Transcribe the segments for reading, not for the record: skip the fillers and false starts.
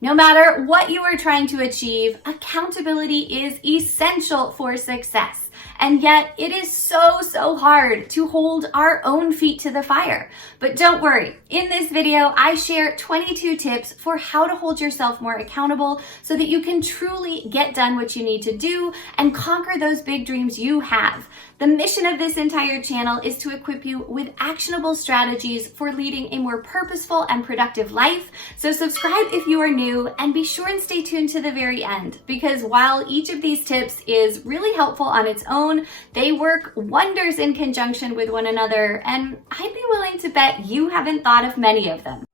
No matter what you are trying to achieve, accountability is essential for success. And yet it is so hard to hold our own feet to the fire. But don't worry, in this video, I share 22 tips for how to hold yourself more accountable so that you can truly get done what you need to do and conquer those big dreams you have. The mission of this entire channel is to equip you with actionable strategies for leading a more purposeful and productive life. So subscribe if you are new and be sure and stay tuned to the very end, because while each of these tips is really helpful on its own, they work wonders in conjunction with one another, and I'd be willing to bet you haven't thought of many of them.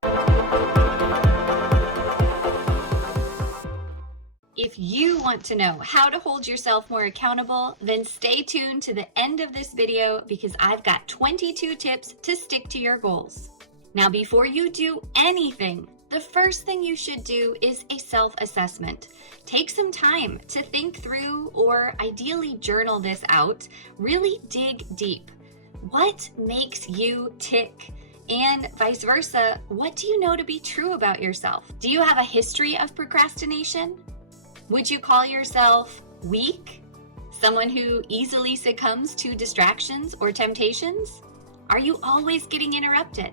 If you want to know how to hold yourself more accountable, then stay tuned to the end of this video because I've got 22 tips to stick to your goals. Now, before you do anything, the first thing you should do is a self-assessment. Take some time to think through, or ideally journal this out. Really dig deep. What makes you tick? And vice versa, what do you know to be true about yourself? Do you have a history of procrastination? Would you call yourself weak? Someone who easily succumbs to distractions or temptations? Are you always getting interrupted?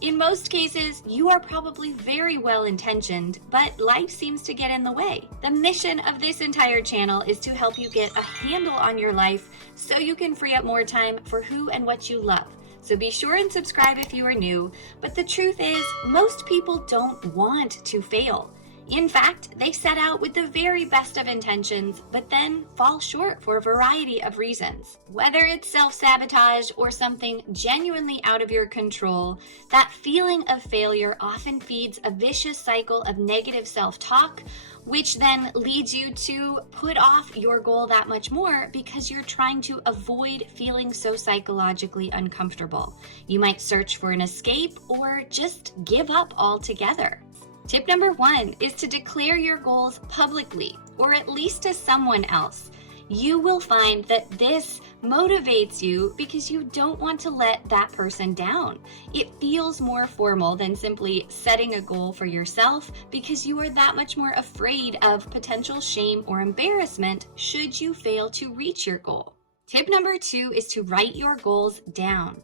In most cases, you are probably very well-intentioned, but life seems to get in the way. The mission of this entire channel is to help you get a handle on your life so you can free up more time for who and what you love. So be sure and subscribe if you are new, but the truth is, most people don't want to fail. In fact, they set out with the very best of intentions, but then fall short for a variety of reasons. Whether it's self-sabotage or something genuinely out of your control, that feeling of failure often feeds a vicious cycle of negative self-talk, which then leads you to put off your goal that much more because you're trying to avoid feeling so psychologically uncomfortable. You might search for an escape or just give up altogether. Tip number 1 is to declare your goals publicly, or at least to someone else. You will find that this motivates you because you don't want to let that person down. It feels more formal than simply setting a goal for yourself because you are that much more afraid of potential shame or embarrassment should you fail to reach your goal. Tip number 2 is to write your goals down.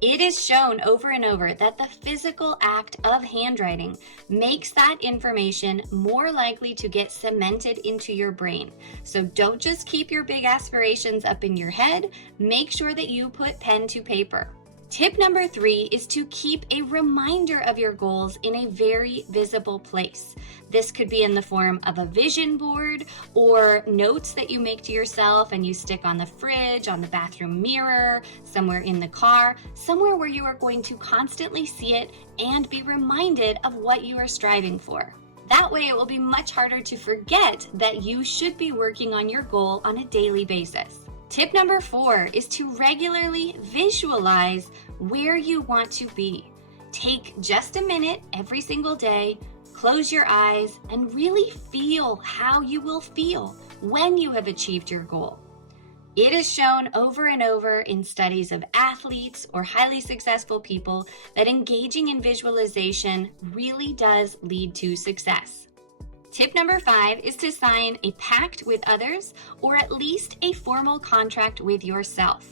It is shown over and over that the physical act of handwriting makes that information more likely to get cemented into your brain. So don't just keep your big aspirations up in your head, make sure that you put pen to paper. Tip number 3 is to keep a reminder of your goals in a very visible place. This could be in the form of a vision board or notes that you make to yourself and you stick on the fridge, on the bathroom mirror, somewhere in the car, somewhere where you are going to constantly see it and be reminded of what you are striving for. That way it will be much harder to forget that you should be working on your goal on a daily basis. Tip number 4 is to regularly visualize where you want to be. Take just a minute every single day, close your eyes, and really feel how you will feel when you have achieved your goal. It is shown over and over in studies of athletes or highly successful people that engaging in visualization really does lead to success. Tip number 5 is to sign a pact with others or at least a formal contract with yourself.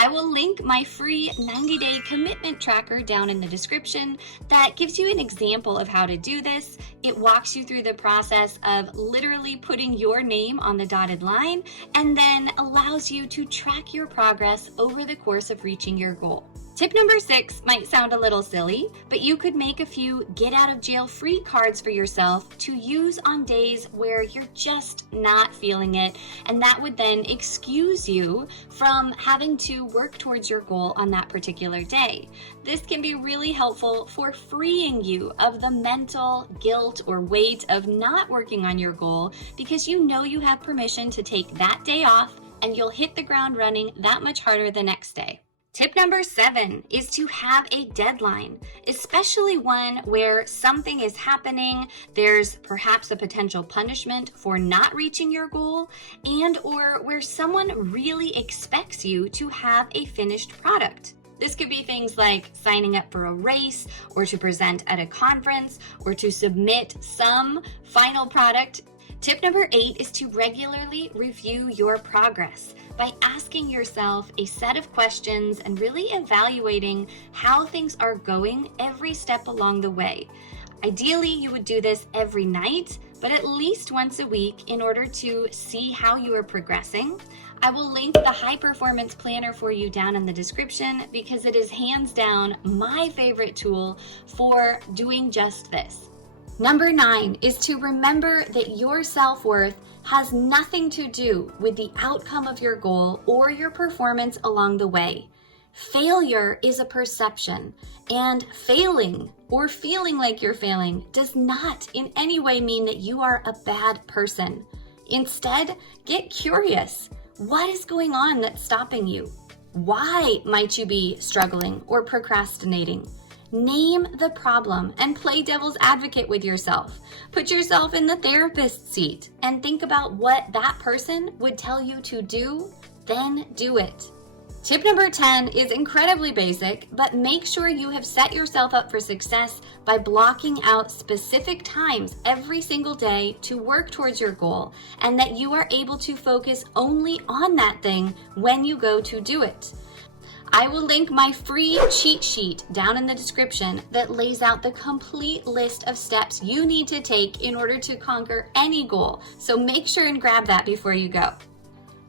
I will link my free 90-day commitment tracker down in the description that gives you an example of how to do this. It walks you through the process of literally putting your name on the dotted line and then allows you to track your progress over the course of reaching your goal. Tip number 6 might sound a little silly, but you could make a few get out of jail free cards for yourself to use on days where you're just not feeling it, and that would then excuse you from having to work towards your goal on that particular day. This can be really helpful for freeing you of the mental guilt or weight of not working on your goal because you know you have permission to take that day off and you'll hit the ground running that much harder the next day. Tip number 7 is to have a deadline, especially one where something is happening, there's perhaps a potential punishment for not reaching your goal, and or where someone really expects you to have a finished product. This could be things like signing up for a race, or to present at a conference, or to submit some final product. Tip number 8 is to regularly review your progress by asking yourself a set of questions and really evaluating how things are going every step along the way. Ideally, you would do this every night, but at least once a week in order to see how you are progressing. I will link the High Performance Planner for you down in the description because it is hands down my favorite tool for doing just this. Number 9 is to remember that your self-worth has nothing to do with the outcome of your goal or your performance along the way. Failure is a perception, and failing or feeling like you're failing does not in any way mean that you are a bad person. Instead, get curious. What is going on that's stopping you? Why might you be struggling or procrastinating? Name the problem and play devil's advocate with yourself. Put yourself in the therapist's seat and think about what that person would tell you to do, then do it. Tip number 10 is incredibly basic, but make sure you have set yourself up for success by blocking out specific times every single day to work towards your goal, and that you are able to focus only on that thing when you go to do it. I will link my free cheat sheet down in the description that lays out the complete list of steps you need to take in order to conquer any goal, so make sure and grab that before you go.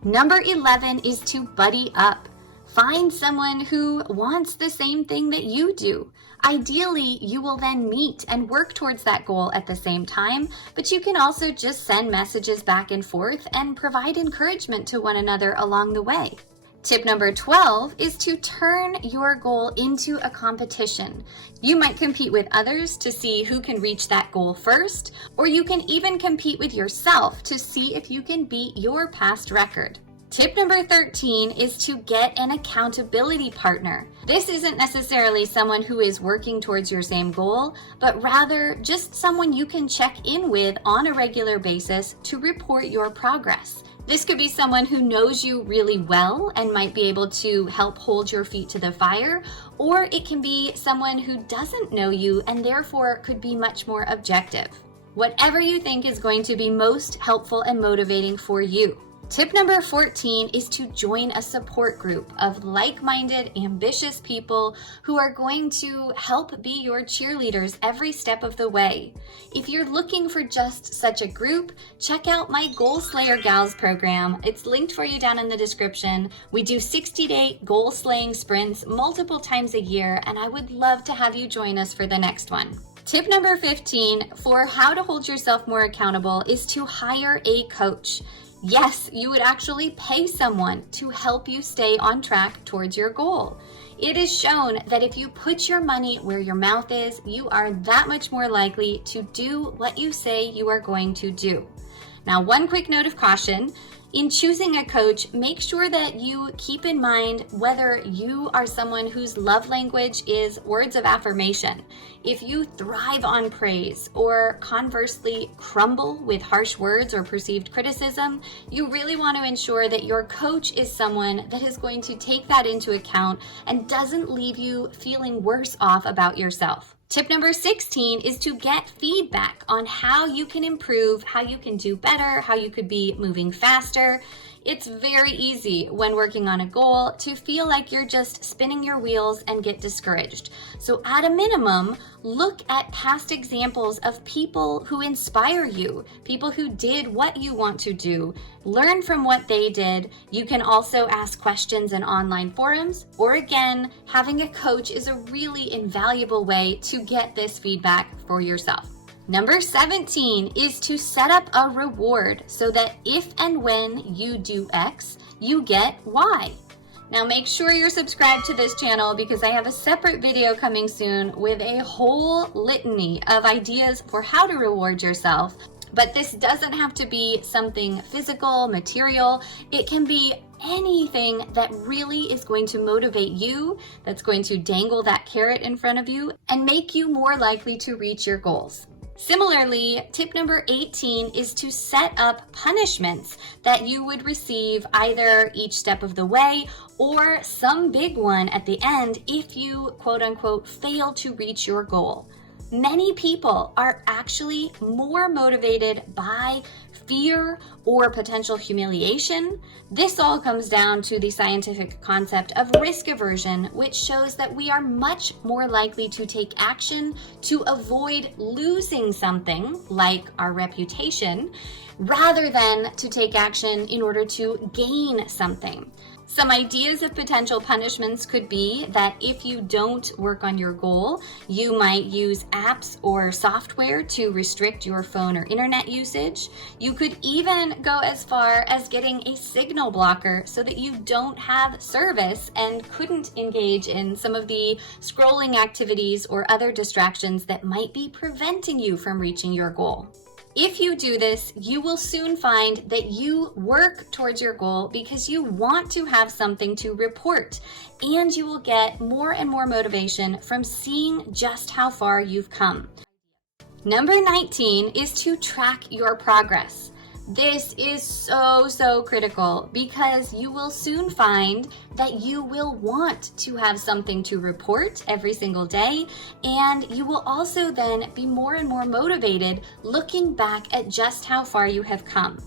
Number 11 is to buddy up. Find someone who wants the same thing that you do. Ideally, you will then meet and work towards that goal at the same time, but you can also just send messages back and forth and provide encouragement to one another along the way. Tip number 12 is to turn your goal into a competition. You might compete with others to see who can reach that goal first, or you can even compete with yourself to see if you can beat your past record. Tip number 13 is to get an accountability partner. This isn't necessarily someone who is working towards your same goal, but rather just someone you can check in with on a regular basis to report your progress. This could be someone who knows you really well and might be able to help hold your feet to the fire, or it can be someone who doesn't know you and therefore could be much more objective. Whatever you think is going to be most helpful and motivating for you. Tip number 14 is to join a support group of like-minded, ambitious people who are going to help be your cheerleaders every step of the way. If you're looking for just such a group, check out my Goal Slayer Gals program. It's linked for you down in the description. We do 60-day goal slaying sprints multiple times a year, and I would love to have you join us for the next one. Tip number 15 for how to hold yourself more accountable is to hire a coach. Yes, you would actually pay someone to help you stay on track towards your goal. It is shown that if you put your money where your mouth is, you are that much more likely to do what you say you are going to do. Now, one quick note of caution. In choosing a coach, make sure that you keep in mind whether you are someone whose love language is words of affirmation. If you thrive on praise or conversely crumble with harsh words or perceived criticism, you really want to ensure that your coach is someone that is going to take that into account and doesn't leave you feeling worse off about yourself. Tip number 16 is to get feedback on how you can improve, how you can do better, how you could be moving faster. It's very easy when working on a goal to feel like you're just spinning your wheels and get discouraged. So at a minimum, look at past examples of people who inspire you, people who did what you want to do. Learn from what they did. You can also ask questions in online forums, or again, having a coach is a really invaluable way to get this feedback for yourself. Number 17 is to set up a reward so that if and when you do X, you get Y. Now make sure you're subscribed to this channel because I have a separate video coming soon with a whole litany of ideas for how to reward yourself. But this doesn't have to be something physical, material. It can be anything that really is going to motivate you, that's going to dangle that carrot in front of you and make you more likely to reach your goals. Similarly, tip number 18 is to set up punishments that you would receive either each step of the way or some big one at the end if you, quote unquote, fail to reach your goal. Many people are actually more motivated by fear or potential humiliation. This all comes down to the scientific concept of risk aversion, which shows that we are much more likely to take action to avoid losing something like our reputation, rather than to take action in order to gain something. Some ideas of potential punishments could be that if you don't work on your goal, you might use apps or software to restrict your phone or internet usage. You could even go as far as getting a signal blocker so that you don't have service and couldn't engage in some of the scrolling activities or other distractions that might be preventing you from reaching your goal. If you do this, you will soon find that you work towards your goal because you want to have something to report, and you will get more and more motivation from seeing just how far you've come. Number 19 is to track your progress. This is so critical because you will soon find that you will want to have something to report every single day, and you will also then be more and more motivated looking back at just how far you have come.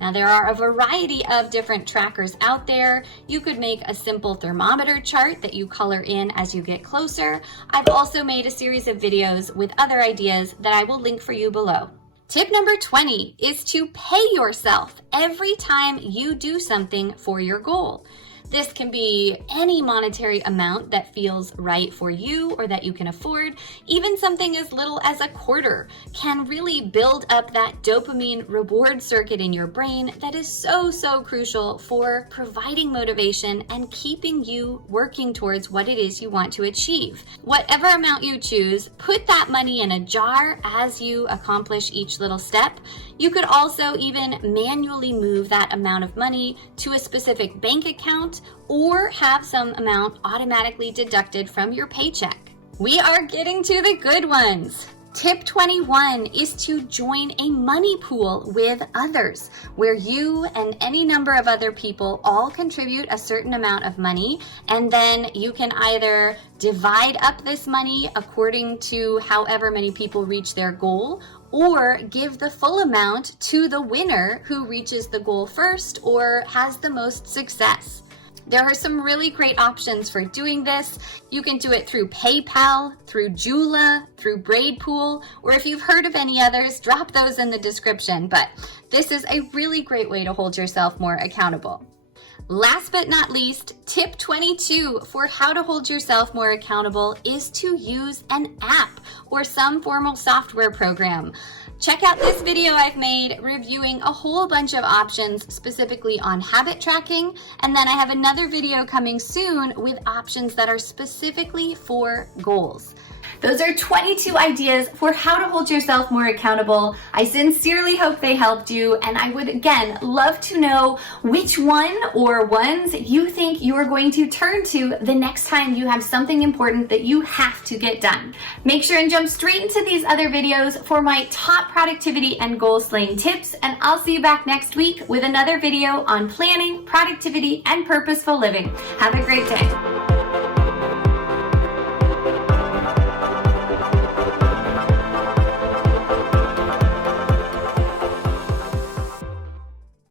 Now, there are a variety of different trackers out there. You could make a simple thermometer chart that you color in as you get closer. I've also made a series of videos with other ideas that I will link for you below. Tip number 20 is to pay yourself every time you do something for your goal. This can be any monetary amount that feels right for you or that you can afford. Even something as little as a quarter can really build up that dopamine reward circuit in your brain that is so crucial for providing motivation and keeping you working towards what it is you want to achieve. Whatever amount you choose, put that money in a jar as you accomplish each little step. You could also even manually move that amount of money to a specific bank account or have some amount automatically deducted from your paycheck. We are getting to the good ones. Tip 21 is to join a money pool with others, where you and any number of other people all contribute a certain amount of money, and then you can either divide up this money according to however many people reach their goal, or give the full amount to the winner who reaches the goal first or has the most success. There are some really great options for doing this. You can do it through PayPal, through Joomla, through Braidpool, or if you've heard of any others, drop those in the description. But this is a really great way to hold yourself more accountable. Last but not least, tip 22 for how to hold yourself more accountable is to use an app or some formal software program. Check out this video I've made reviewing a whole bunch of options specifically on habit tracking, and then I have another video coming soon with options that are specifically for goals. Those are 22 ideas for how to hold yourself more accountable. I sincerely hope they helped you, and I would again love to know which one or ones you think you are going to turn to the next time you have something important that you have to get done. Make sure and jump straight into these other videos for my top productivity and goal slaying tips, and I'll see you back next week with another video on planning, productivity, and purposeful living. Have a great day.